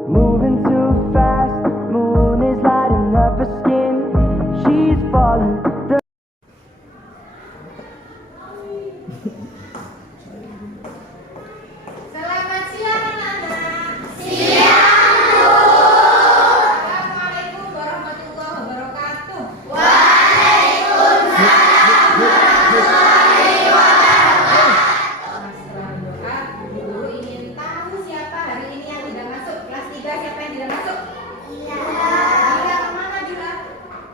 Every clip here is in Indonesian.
Moving too fast, moon is lighting up her skin. She's falling. Selamat siang anak-anak. Siang, Bu. Assalamualaikum warahmatullahi wabarakatuh. Waalaikumsalam warahmatullahi wabarakatuh. Doa, guru ingin tahu siapa hari ini yang tidak masuk kelas 3, siapa yang tidak masuk? Iya. Iya, kemana Dila?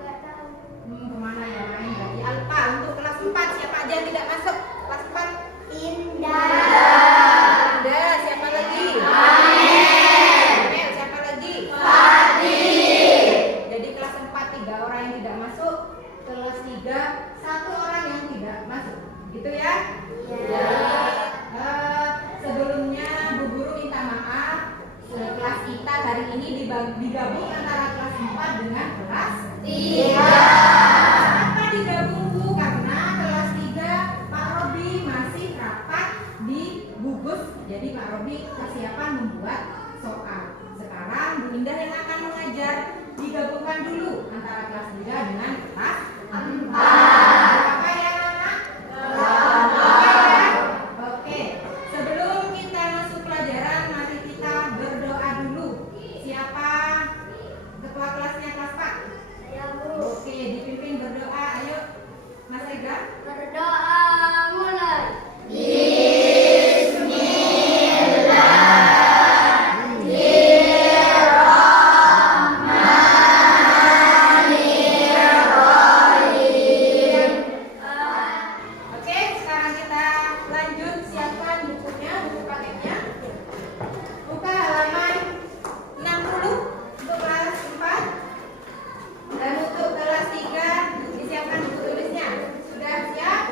Gak tahu. Kemana ya main berarti Alfa. Untuk kelas 4 siapa aja yang tidak masuk? Kelas 4? Indah. Siapa lagi? Amel. Siapa lagi? Fadil. Jadi kelas 4 3 orang yang tidak masuk, kelas 3 1 orang yang tidak masuk. Gitu ya? Iya. Sebelumnya Bu Guru minta maaf, kelas kita hari ini digabung antara kelas 4 dengan kelas 3. Kenapa digabung Bu? Karena kelas 3 Pak Robi masih rapat di gugus. Jadi Pak Robi persiapan membuat soal. Sekarang Bu Indah yang akan mengajar. Digabungkan dulu antara kelas 3 dengan kelas 4. Apa ya anak? Oke. Sebelum kita masuk pelajaran, mari kita berdoa dulu. Siapa ketua kelasnya kelas 4? Ya Bu. Oke, dipimpin berdoa. Ayo Mas Ega. Berdoa mulai. Oke, sekarang kita lanjut siapkan bukunya, buku paketnya. Buka halaman 60 untuk kelas 4 dan untuk kelas 3 disiapkan buku tulisnya. Sudah siap?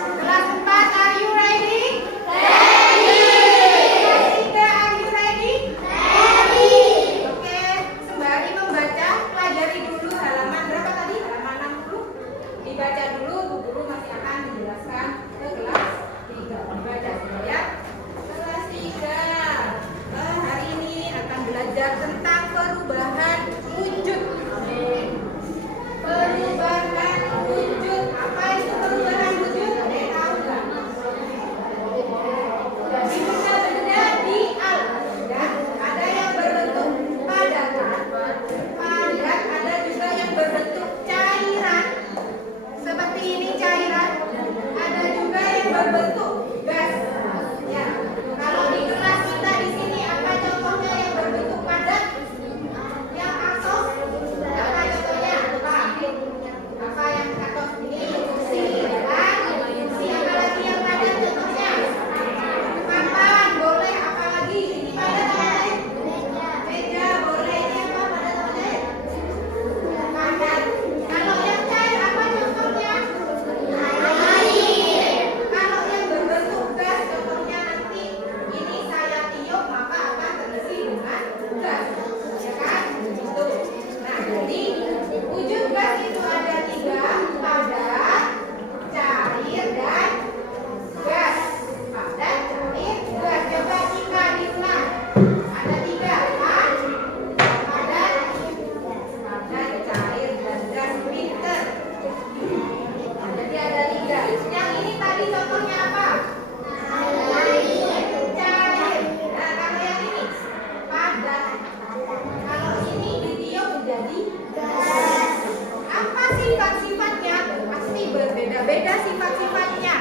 Kelas 4, are you ready? Ready. Kelas 3, are you ready? Ready. Oke, sembari membaca, pelajari dulu halaman berapa tadi? Halaman 60. Dibaca dulu, Bu Guru masih akan menjelaskan ke kelas 3. Dibaca sudah ya. Kelas 3. Hari ini akan belajar tentang perubahan wujud. Perubahan wujud. Apa itu perubahan wujud? Ada yang tahu nggak? Jadi benda-benda di alam ya. Ada yang berbentuk padat, ada juga yang berbentuk cairan. Seperti ini cairan. Ada juga yang berbentuk gas. Ya. Kalau di kelas kita di sini apa contohnya yang berbentuk padat? Yang atos. Apa contohnya? Apa yang atos ini? Kursi, ya kan? Kursi apa lagi yang padat contohnya? Papan, boleh. Apa lagi? Ini padat boleh. Meja boleh. Ini apa padat boleh? Padat. Kalau yang cair apa contohnya? Air. Kalau yang berbentuk gas contohnya nanti ini saya tiup maka akan terisi dengan gas. Ya kan? Gitu. Nah, jadi wujud gas itu ada 3, padat, cair, dan gas. Padat, cair, gas. Coba jika diulang. Ada 3, padat, cair, dan gas. Pinter. Jadi ada 3. Yang ini tadi contohnya apa? Cair. Nah, kalau yang ini padat. Kalau ini ditiup menjadi gas. Apa sifat-sifatnya? Pasti berbeda-beda sifat-sifatnya.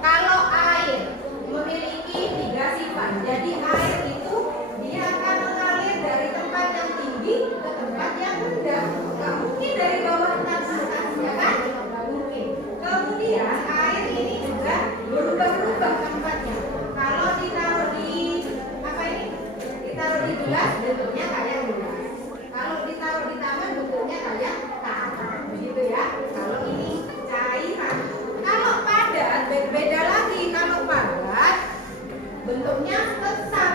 Kalau air memiliki 3 sifat. Jadi air itu dia akan mengalir dari tempat yang tinggi ke tempat yang rendah. Gak mungkin dari bawah ke atas, ya kan? Gak mungkin. Kemudian air ini juga berubah-ubah tempatnya. Kalau ditaruh di apa ini? Ditaruh di gelas bentuknya kayak gelas. Kalau ditaruh di tangan bentuknya kayak tangan. Begitu ya. Kalau ini cairan. Kalau padat beda lagi. Kalau padat bentuknya tetap.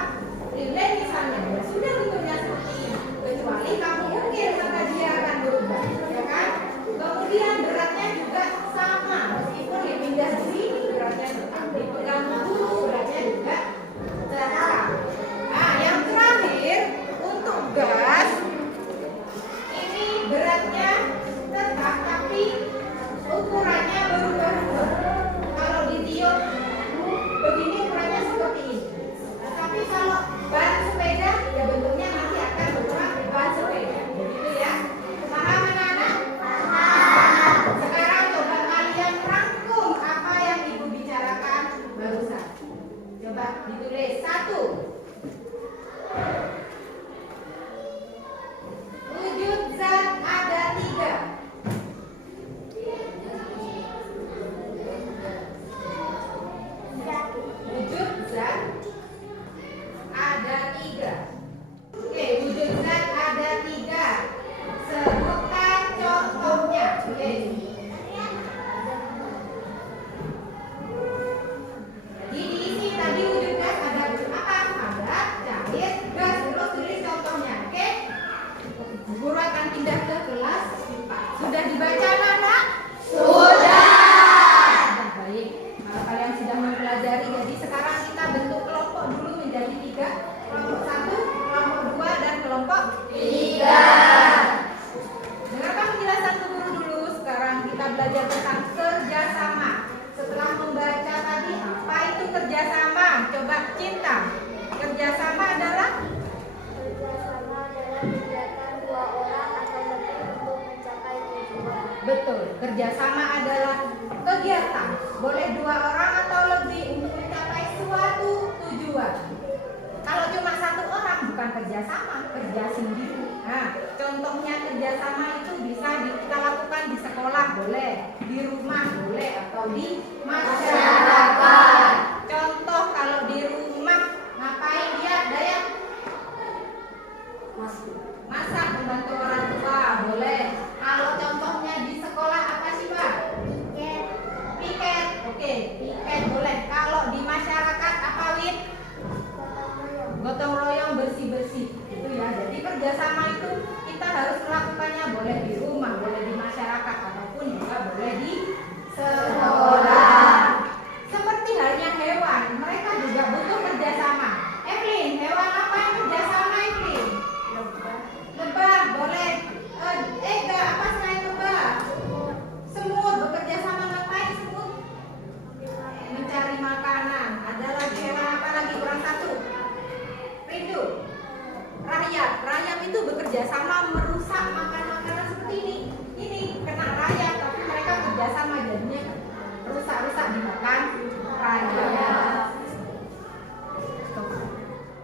Lilin misalnya ya sudah bentuknya seperti ini. Kecuali kamu ukir maka dia akan berubah, ya kan? Kemudian beratnya juga sama meskipun dipindah di sini beratnya tetap. Dipegang dulu beratnya juga tetap. Kerjasama adalah kegiatan, boleh 2 orang atau lebih untuk mencapai suatu tujuan. Kalau cuma 1 orang bukan kerjasama, kerja sendiri. Nah, contohnya kerjasama itu bisa kita lakukan di sekolah boleh, di rumah boleh, atau di masyarakat. Contoh kalau di rumah ngapain dia, Daya? Masak, membantu orang tua boleh. Kalau contohnya di sekolah apa sih, Pak? Piket. Oke, piket boleh. Kalau di masyarakat apa, Win? Gotong royong, bersih-bersih. Itu ya. Jadi kerjasama itu kita harus melakukannya boleh di rumah, boleh di masyarakat, ataupun juga boleh di sekolah. Seperti halnya hewan, mereka juga butuh kerjasama. Evelyn, hewan apa yang kerjasama, Evelyn? Lebah, boleh. Ega, apa selain lebah? Semut, bekerja sama ngapain semut? Mencari makanan. Ada lagi hewan apa lagi? Kurang 1. Rindu. Rayap. Rayap itu bekerja sama merusak makanan seperti ini. Ini kena rayap, tapi mereka kerja sama jadinya rusak-rusak dimakan rayap.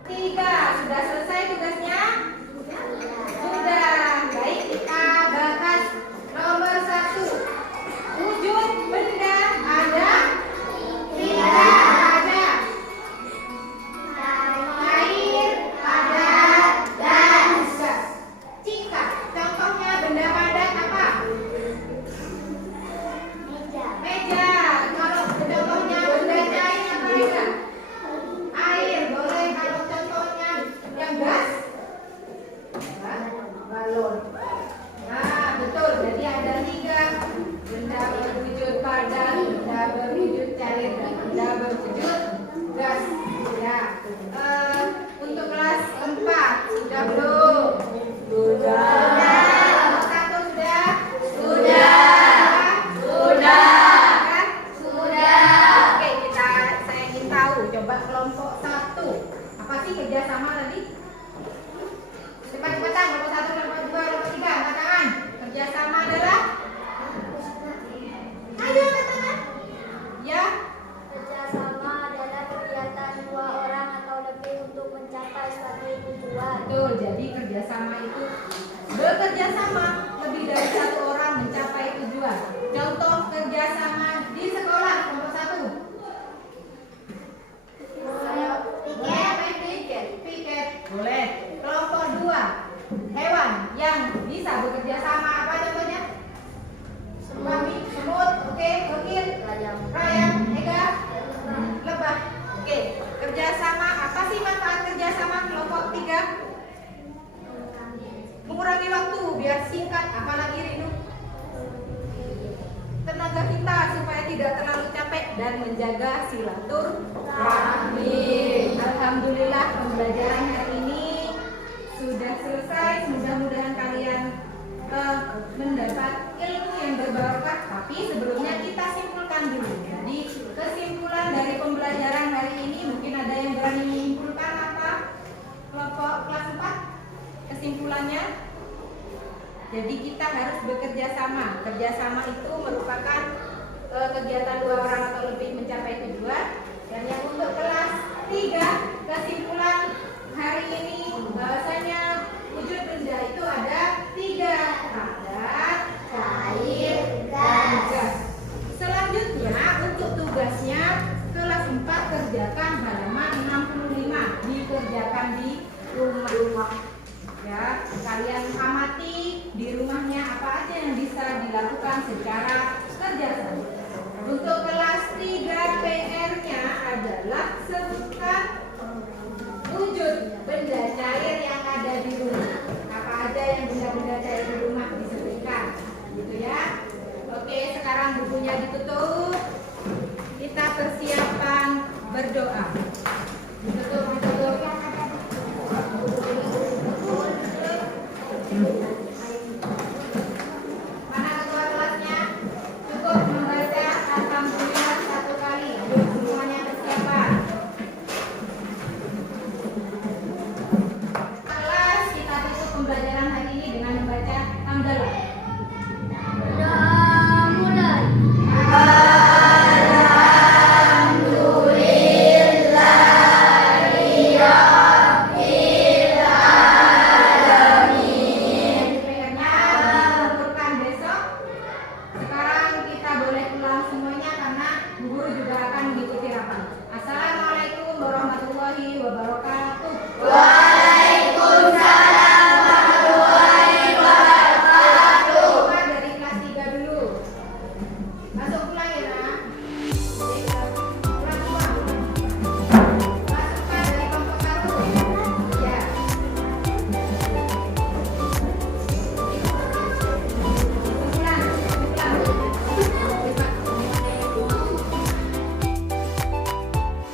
3, sudah selesai tugasnya? Sudah. Baik, kita bahas nomor 1. Wujud benda ada? Tidak ada. Air, padat, dan gas. Cika, contohnya benda padat apa? Meja. Kalau contohnya benda cair apa, Meja? Air, boleh. Kalau contohnya yang gas? Balon. Nah, betul. Jadi ada 3 benda berwujud padat, benda berwujud cair, dan benda berwujud gas. Ya. Untuk kelas 4 sudah belum? Sudah. Nomor 1 sudah? Kan? Oke, saya ingin tahu. Coba kelompok 1. Apa sih kerjasama tadi? Cepat-cepatan, nomor 1, nomor 2, nomor 3, angkat tangan. Kerjasama adalah? Ayo angkat tangan. Ya. Kerjasama adalah kegiatan 2 orang atau lebih untuk mencapai suatu tujuan. Betul, jadi kerjasama itu bekerja sama lebih dari 1 orang mencapai tujuan. Contoh kerjasama di sekolah, nomor 1. Piket. Boleh. Kelompok 2. Hewan yang bisa bekerja sama apa contohnya? Kami, semut, oke, kokir, rayap, ega, lebah. Oke, kerjasama apa sih manfaat kerjasama kelompok 3? Mengurangi waktu biar singkat, apalagi Rinu? Tenaga kita supaya tidak terlalu capek dan menjaga silaturahmi. Alhamdulillah pembelajaran hari ini sudah selesai. Mudah-mudahan kalian mendapat ilmu yang berbarokah. Tapi sebelumnya kita simpulkan dulu. Jadi kesimpulan dari pembelajaran hari ini, mungkin ada yang berani menyimpulkan apa? Kelompok kelas 4 kesimpulannya. Jadi kita harus bekerja sama. Kerjasama itu merupakan kegiatan 2 orang atau lebih mencapai tujuan. Dan yang untuk kelas 3 kesimpulan hari ini bahwasanya wujud benda itu ada 3, padat, cair, dan gas. Selanjutnya untuk tugasnya kelas 4 kerjakan halaman 65, dikerjakan di rumah. Ya, kalian amati di rumahnya apa aja yang bisa dilakukan secara kerjasama. Untuk kelas 3 PR-nya adalah sebutkan wujud benda cair yang ada di rumah. Apa aja yang benda-benda cair di rumah disebutkan, gitu ya. Oke, sekarang bukunya ditutup. Kita persiapan berdoa. Ditutup.